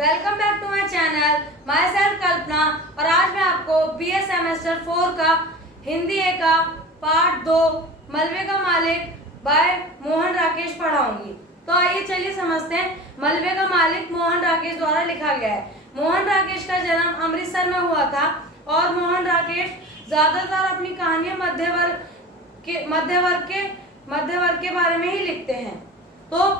Welcome back to my channel माई सेल्फ कल्पना। और आज मैं आपको बीए सेमेस्टर 4 का हिंदी ए का पार्ट 2 मलबे का मालिक बाय मोहन राकेश पढ़ाऊंगी। तो आइए चलिए समझते हैं। मलबे का मालिक मोहन राकेश द्वारा लिखा गया है। मोहन राकेश का जन्म अमृतसर में हुआ था और मोहन राकेश ज्यादातर अपनी कहानियां मध्य वर्ग के बारे में ही लिखते हैं। तो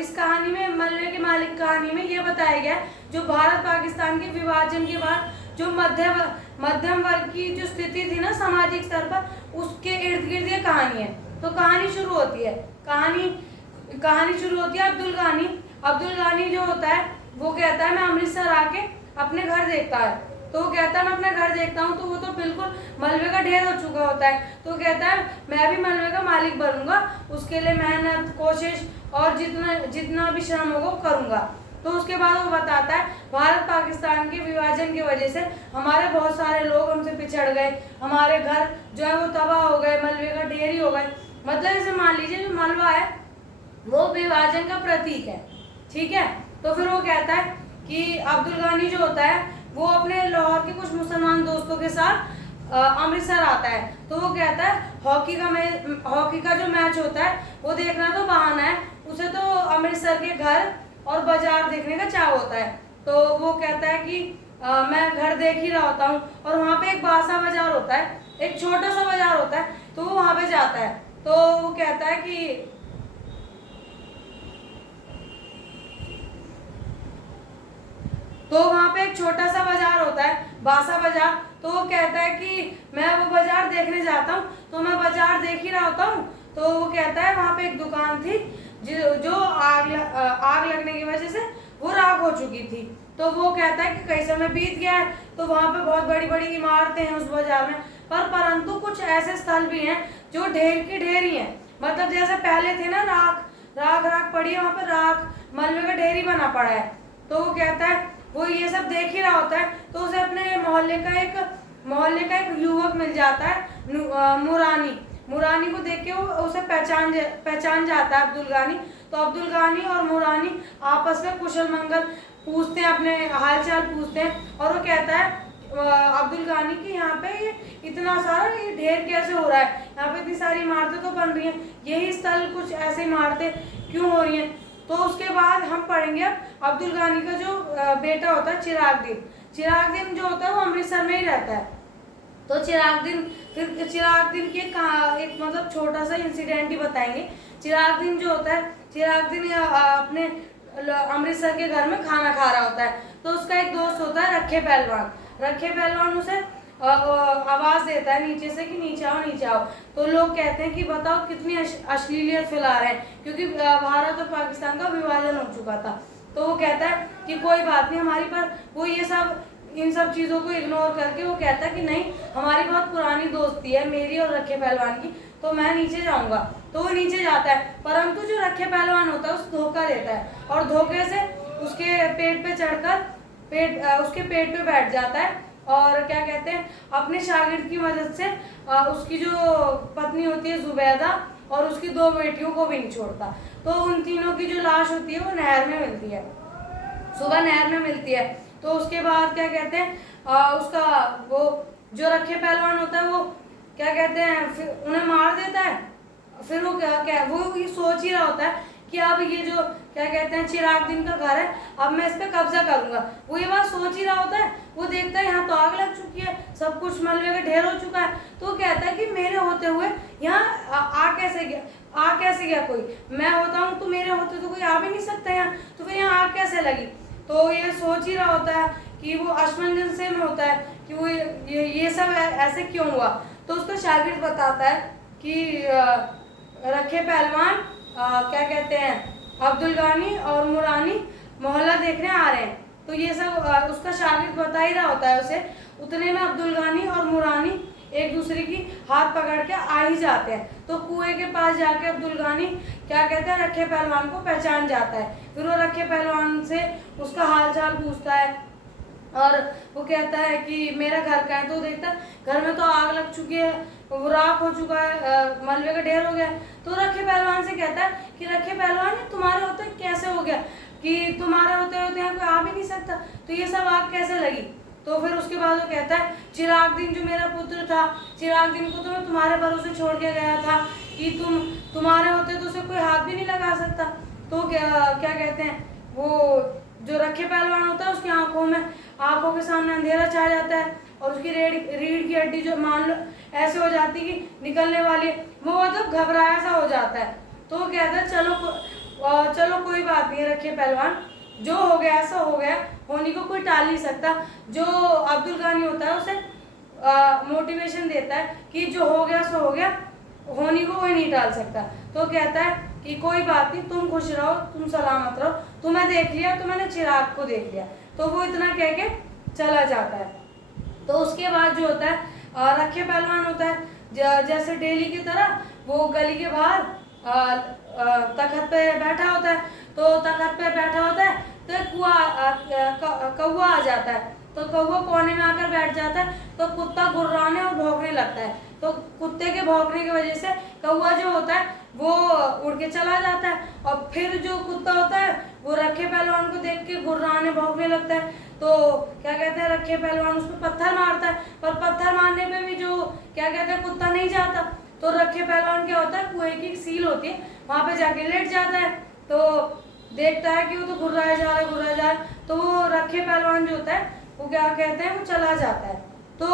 इस कहानी में मलबे के मालिक कहानी में यह बताया गया जो भारत पाकिस्तान के विभाजन के बाद जो मध्यम वर्ग की जो स्थिति थी ना सामाजिक स्तर पर, उसके इर्द गिर्द ये कहानी है। तो कहानी शुरू होती है। कहानी शुरू होती है अब्दुल गानी जो होता है वो कहता है मैं अमृतसर आके अपने घर देखता है। तो वो कहता है मैं अपना घर देखता हूँ, तो वो तो बिल्कुल मलबे का ढेर हो चुका होता है। तो कहता है मैं भी मलबे का मालिक बनूंगा, उसके लिए मेहनत कोशिश और जितना भी श्रम होगा वो करूंगा। तो उसके बाद वो बताता है भारत पाकिस्तान के विभाजन की वजह से हमारे बहुत सारे लोग हमसे पिछड़ गए, हमारे घर जो है वो तबाह हो गए, मलबे का ढेर ही हो गए। मतलब इसे मान लीजिए जो मलबा है वो विभाजन का प्रतीक है, ठीक है। तो फिर वो कहता है कि अब्दुल गानी जो होता है वो अपने लाहौर के कुछ मुसलमान दोस्तों के साथ अमृतसर आता है। तो वो कहता है हॉकी का जो मैच होता है वो देखना तो बहाना है, उसे तो अमृतसर के घर और बाजार देखने का चाव होता है। तो वो कहता है कि मैं घर देख ही रहा होता हूँ, और वहाँ पे एक बासा बाजार होता है, एक छोटा सा बाजार होता है। तो वो वहाँ पे जाता है। तो वो कहता है कि तो वहाँ पे एक छोटा सा बाजार होता है, बासा बाजार। तो वो कहता है कि मैं वो बाजार देखने जाता हूँ, तो मैं बाजार देख ही रहा होता हूँ। तो वो कहता है वहाँ पे एक दुकान थी जो आग लगने की वजह से वो राख हो चुकी थी। तो वो कहता है कि कई समय बीत गया है, तो वहाँ पे बहुत बड़ी बड़ी इमारतें हैं उस बाजार में, परंतु कुछ ऐसे स्थल भी हैं जो ढेर के ढेर ही हैं। मतलब जैसे पहले थे ना राख पड़ी है, वहाँ पे राख मलबे का ढेर ही बना पड़ा है। तो वो कहता है वो ये सब देख ही रहा होता है। तो उसे अपने मोहल्ले का एक युवक मिल जाता है, मुरानी को देख के वो उसे पहचान जाता है अब्दुल गानी। तो अब्दुल गानी और मुरानी आपस में कुशल मंगल पूछते हैं, अपने हालचाल पूछते हैं। और वो कहता है अब्दुल गानी कि यहाँ पे इतना सारा ये ढेर कैसे हो रहा है, यहाँ पे इतनी सारी इमारतें तो बन रही हैं, यही स्थल कुछ ऐसी इमारतें क्यों हो रही हैं। तो उसके बाद हम पढ़ेंगे अब अब्दुल गानी का जो बेटा होता है चिराग दिन जो होता है वो अमृतसर में ही रहता है। तो चिराग दिन की एक मतलब छोटा सा इंसिडेंट ही बताएंगे। चिराग दिन जो होता है, चिराग दिन अपने अमृतसर के घर में खाना खा रहा होता है। तो उसका एक दोस्त होता है रखे पहलवान उसे आवाज देता है नीचे से कि नीचे आओ। तो लोग कहते हैं कि बताओ कितनी अश्लीलियत फैला रहे हैं, क्योंकि भारत और पाकिस्तान का विभाजन हो चुका था। तो वो कहता है कि कोई बात नहीं हमारी पर, वो इन सब चीज़ों को इग्नोर करके वो कहता है कि नहीं हमारी बहुत पुरानी दोस्ती है मेरी और रखे पहलवान की, तो मैं नीचे जाऊंगा। तो वो नीचे जाता है, परंतु जो रखे पहलवान होता है उसे धोखा देता है और धोखे से उसके पेट पे चढ़कर उसके पेट पे बैठ जाता है। और क्या कहते हैं अपने शागिर्द की मदद से उसकी जो पत्नी होती है जुबैदा और उसकी 2 बेटियों को भी नहीं छोड़ता। तो उन तीनों की जो लाश होती है वो नहर में मिलती है, सुबह नहर में मिलती है। तो उसके बाद क्या कहते हैं उसका वो जो रखे पहलवान होता है वो क्या कहते हैं फिर उन्हें मार देता है। फिर वो वो ये सोच ही रहा होता है कि अब ये जो क्या कहते हैं चिराग दिन का घर है, अब मैं इस पे कब्जा करूंगा। वो ये बात सोच ही रहा होता है। वो देखता है यहाँ तो आग लग चुकी है, सब कुछ मलबे का ढेर हो चुका है। तो वो कहता है कि मेरे होते हुए यहाँ आ कैसे गया कोई, मैं होता हूँ तो मेरे होते तो कोई आ भी नहीं सकता यहाँ, तो फिर यहाँ आग कैसे लगी। तो ये सोच ही रहा होता है कि वो असमंजस से में होता है कि वो ये सब ऐसे क्यों हुआ। तो उसका शागिर्द बताता है कि रखे पहलवान क्या कहते हैं अब्दुल गानी और मुरानी मोहल्ला देखने आ रहे हैं। तो ये सब उसका शागिर्द बता ही रहा होता है उसे। उतने में अब्दुल गानी और मुरानी एक दूसरे की हाथ पकड़ के आ ही जाते हैं। तो कुएं के पास जाके अब्दुल गानी क्या कहते हैं रखे पहलवान को पहचान जाता है। फिर वो रखे पहलवान से उसका हालचाल पूछता है और वो कहता है कि मेरा घर कहाँ है। तो देखता है घर में तो आग लग चुकी है, वो राख हो चुका है, मलबे का ढेर हो गया। तो रखे पहलवान से कहता है कि रखे पहलवान तुम्हारे होते कैसे हो गया कि तुम्हारे होते होते यहाँ कोई आ भी सकता, तो ये सब आग कैसे लगी? तो फिर उसके बाद वो कहता है चिराग दिन जो मेरा पुत्र था, चिराग दिन को तो मैं तुम्हारे भरोसे छोड़ के गया था कि तुम्हारे होते तो उसे कोई हाथ भी नहीं लगा सकता। तो क्या कहते हैं, वो जो रखे पहलवान होता है उसकी आंखों के सामने अंधेरा छा जाता है और उसकी रीढ़ की हड्डी जो मान लो ऐसे हो जाती कि निकलने वाली, वो मतलब घबराया सा हो जाता है। तो वो कहता है चलो कोई बात नहीं रखे पहलवान, जो हो गया ऐसा हो गया, होनी को कोई टाल नहीं सकता। जो अब्दुल गानी होता है उसे मोटिवेशन देता है कि जो हो गया सो हो गया, होनी को कोई नहीं टाल सकता। तो कहता है कि कोई बात नहीं, तुम खुश रहो, तुम सलामत रहो, तुम्हें देख लिया तो मैंने चिराग को देख लिया। तो वो इतना कह के चला जाता है। तो उसके बाद जो होता है रखे पहलवान होता है जैसे डेली की तरह वो गली के बाहर तखत पे बैठा होता है। तो तखत पे बैठा होता है तो कौवा आ जाता है। तो कौवा कोने में आकर बैठ जाता है। तो कुत्ता गुर्राने और भौंकने लगता है। तो कुत्ते के भौंकने की वजह से कौवा जो होता है वो उड़ के चला जाता है। और फिर जो कुत्ता होता है वो रखे पहलवान को देख के गुर्राने भौंकने लगता है। तो क्या कहते हैं, रखे पहलवान उस पर पत्थर मारता है, पर पत्थर मारने पे भी जो क्या कहते हैं कुत्ता नहीं जाता। तो रखे पहलवान क्या होता है, कुएं की सील होती है वहां पे जाके लेट जाता है। तो देखता है कि वो तो गुर्राया जा रहा है। तो वो रखे पहलवान जो होता है वो क्या कहते हैं, वो चला जाता है। तो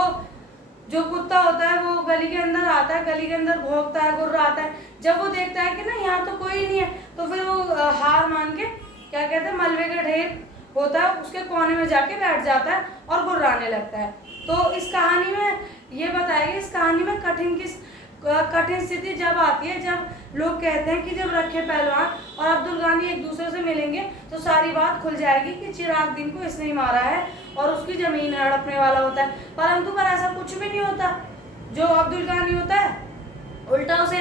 जो कुत्ता होता है वो गली के अंदर आता है, गली के अंदर भौंकता है, गुर्राता है। जब वो देखता है कि ना यहाँ तो कोई नहीं है, तो फिर वो हार मान के क्या कहते हैं, मलबे का ढेर होता है उसके कोने में जाके बैठ जाता है और गुर्राने लगता है। तो इस कहानी में ये बताया गया, इस कहानी में कठिन स्थिति जब आती है जब लोग कहते हैं कि जब रखे पहलवान और अब्दुल गानी एक दूसरे से मिलेंगे तो सारी बात खुल जाएगी कि चिराग दिन को इसने ही मारा है और उसकी जमीन हड़पने वाला होता है। परंतु पर ऐसा कुछ भी नहीं होता। जो अब्दुल गानी होता है उल्टा उसे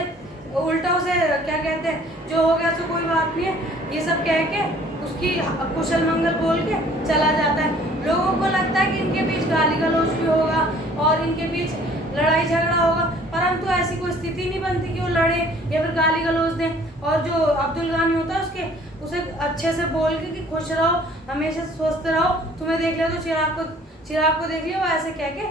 क्या कहते हैं, जो हो गया तो कोई बात नहीं है, ये सब कह के उसकी कुशल मंगल बोल के चला जाता है। लोगों को लगता है कि इनके बीच गाली गलौज भी होगा और इनके बीच लड़ाई झगड़ा होगा, परंतु ऐसी कोई स्थिति नहीं बनती कि वो लड़े या फिर गाली गलौज दें। और जो अब्दुल गानी होता है उसे अच्छे से बोल के कि खुश रहो, हमेशा स्वस्थ रहो, तुम्हें देख लिया तो चिराग को देख लिया, वो ऐसे कह के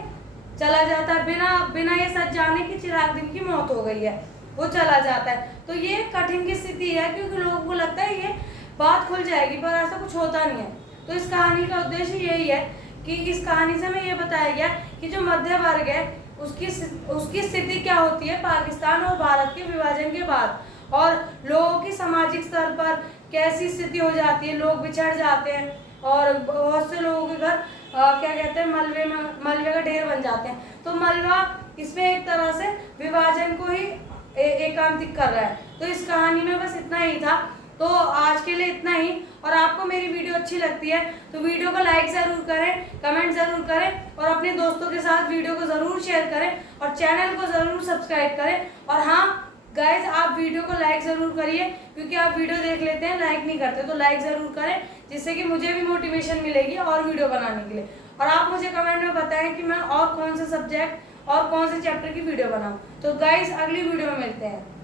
चला जाता है बिना ये सच जाने कि चिराग दिन की मौत हो गई है, वो चला जाता है। तो ये कठिन की स्थिति है क्योंकि लोगों को लगता है ये बात खुल जाएगी, पर ऐसा कुछ होता नहीं है। तो इस कहानी का उद्देश्य यही है कि इस कहानी से हमें ये बताया गया कि जो मध्य वर्ग है उसकी स्थिति क्या होती है पाकिस्तान और भारत के विभाजन के बाद, और लोगों की सामाजिक स्तर पर कैसी स्थिति हो जाती है, लोग बिछड़ जाते हैं और बहुत से लोगों के घर क्या कहते हैं मलबे का ढेर बन जाते हैं। तो मलबा इसमें एक तरह से विभाजन को ही एकांतिक कर रहा है। तो इस कहानी में बस इतना ही था। तो आज के लिए इतना ही। और आपको मेरी वीडियो अच्छी लगती है तो वीडियो को लाइक ज़रूर करें, कमेंट ज़रूर करें और अपने दोस्तों के साथ वीडियो को ज़रूर शेयर करें और चैनल को ज़रूर सब्सक्राइब करें। और हाँ गाइज, आप वीडियो को लाइक ज़रूर करिए क्योंकि आप वीडियो देख लेते हैं लाइक नहीं करते, तो लाइक ज़रूर करें जिससे कि मुझे भी मोटिवेशन मिलेगी और वीडियो बनाने के लिए। और आप मुझे कमेंट में बताएं कि मैं और कौन से सब्जेक्ट और कौन से चैप्टर की वीडियो बनाऊँ। तो गाइज अगली वीडियो में मिलते हैं।